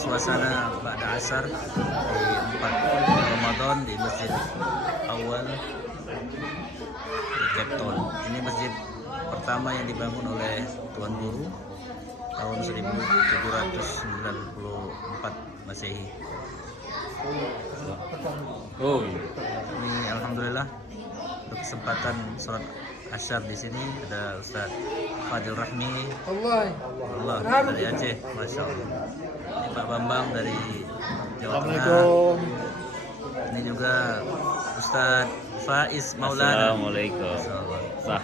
suasana pada asar di 4 Ramadan di Masjid Awal di Cape Town. Ini masjid pertama yang dibangun oleh Tuan Guru tahun 1794 Masehi. Oh, Ini alhamdulillah berkesempatan sholat asyar di sini ada Ustaz Fadil Rahmi Allah dari Aceh, Masya Allah. Ini Pak Bambang dari Jawa Tengah. Ini juga Ustaz Faiz Maulana. Assalamualaikum. Sah.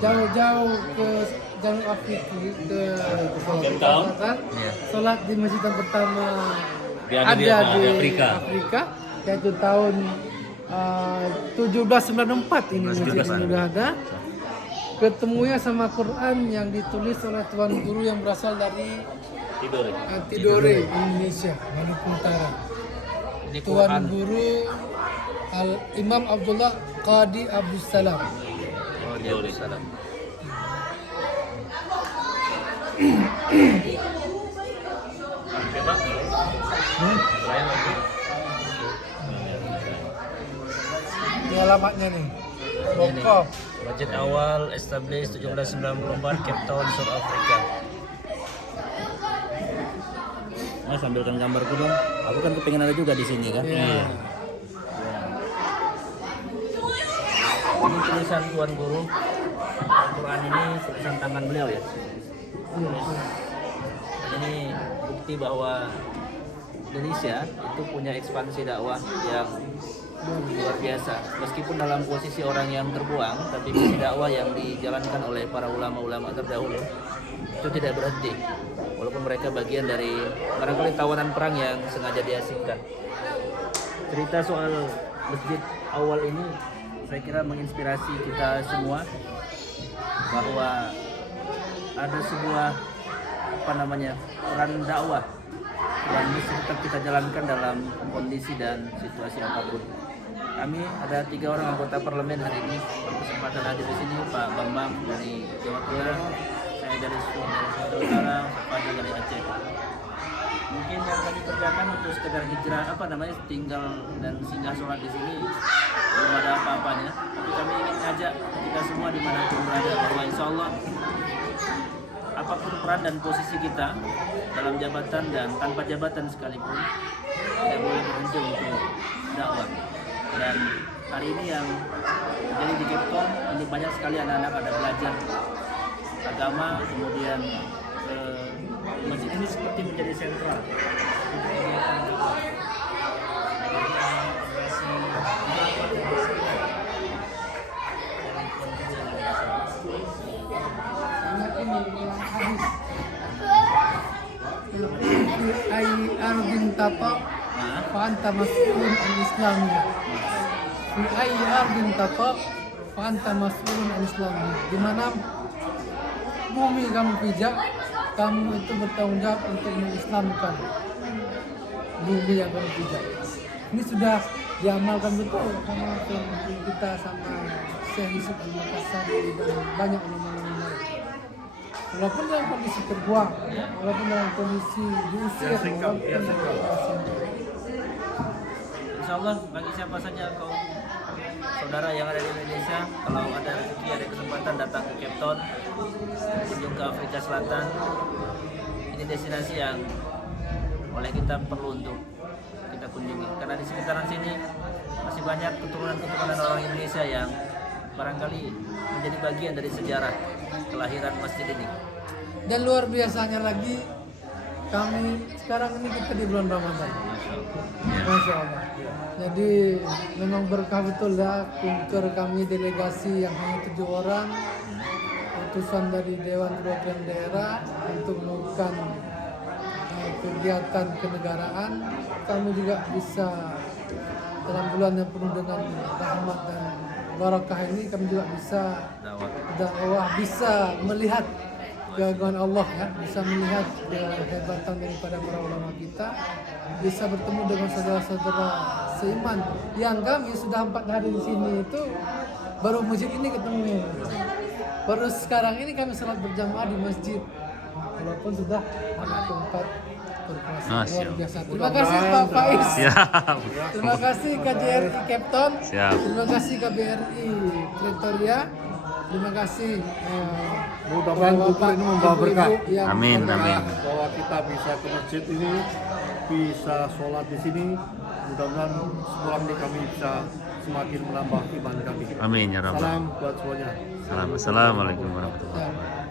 Jauh-jauh ke Jalur Afrika ke Cape Town. Iya. Sholat di masjid yang pertama Ada di Afrika. yaitu tahun 1794 ini masjid ini sudah ada. Ketemunya sama Quran yang ditulis oleh Tuan Guru yang berasal dari Tidore, Indonesia, Maluku Utara. Ini Tuan Quran. Guru Imam Abdullah Qadi Abdus Salam. Oh, dia Salam. Ini alamatnya nih. Ini Bokop. Masjid Awal established 1794 Cape Town, South Africa. Mas ambilkan gambarku dong. Aku kan kepengen ada juga di sini kan. Iya. Ini tulisan Tuan Guru. Al-Quran ini tulisan tangan beliau ya. Ini bukti bahwa Indonesia itu punya ekspansi dakwah yang luar biasa. Meskipun dalam posisi orang yang terbuang, tapi misi dakwah yang dijalankan oleh para ulama-ulama terdahulu itu tidak berhenti. Walaupun mereka bagian dari barangkali tawanan perang yang sengaja diasingkan. Cerita soal Masjid Awal ini saya kira menginspirasi kita semua bahwa ada sebuah peran dakwah yang mesti tetap kita jalankan dalam kondisi dan situasi apapun. Kami ada 3 orang anggota parlemen hari ini berkesempatan hadir di sini, Pak Bambang dari Jawa Tengah, saya dari Sumatera Utara, Pak Fadil dari Aceh. Mungkin yang kami kerjakan untuk sekedar hijrah tinggal dan singgah sholat di sini belum ada apa-apanya. Tapi kami ingin mengajak kita semua dimanapun berada bahwa insya Allah apapun peran dan posisi kita dalam jabatan dan tanpa jabatan sekalipun tidak boleh berhenti untuk dakwah. Dan hari ini yang terjadi di Cape Town ini banyak sekali anak-anak ada belajar agama, kemudian masjid ini seperti menjadi sentral. Fi ayyi ardin tata fa anta mas'ulun an islamnya. Fi ayyi ardin tata fa anta mas'ulun an islamnya. Di mana bumi kamu pijak, kamu itu bertanggung jawab untuk mengislamkan bumi yang kamu pijak. Ini sudah diamalkan betul sama kita, sama Syekh Yusuf Al-Makassari dan banyak ulama-ulama. Walaupun dalam kondisi terbuang, walaupun dalam kondisi diusir, Insya Allah bagi siapa saja kaum saudara yang ada di Indonesia, kalau ada rezeki, ada kesempatan datang ke Cape Town, kunjung ke Afrika Selatan, ini destinasi yang oleh kita perlu untuk kita kunjungi. Karena di sekitaran sini masih banyak keturunan-keturunan orang Indonesia yang barangkali menjadi bagian dari sejarah kelahiran masjid ini. Dan luar biasanya lagi, kami sekarang ini kita di bulan Ramadan. Masya Allah. Jadi memang berkah betul ya, kunker kami delegasi yang hanya 7 orang, utusan dari Dewan Perwakilan Daerah untuk melakukan kegiatan kenegaraan. Kami juga bisa dalam bulan yang penuh dengan rahmat dan barakah ini, kami juga bisa dakwah, bisa melihat keagungan Allah ya, bisa melihat kehebatan daripada para ulama kita, bisa bertemu dengan saudara-saudara seiman yang kami sudah 4 hari di sini itu baru masjid ini ketemu. Baru sekarang ini kami salat berjamaah di masjid walaupun sudah anak keempat berprestasi Masya luar Allah. biasa. Terima kasih Pak Faiz. Siap. Terima kasih KJRI Captain. Siap. Terima kasih KBRI Pretoria. Terima kasih. Mudah-mudahan Bapak ini membawa berkah. ibu-ibu yang Amin, berkah. amin. Bahwa kita bisa ke masjid ini, bisa sholat di sini. Mudah-mudahan sepulang ini kami bisa semakin menambah iman kami. Amin ya rabbal. Salam buat semuanya. Salam. Assalamualaikum warahmatullahi wabarakatuh. Ya.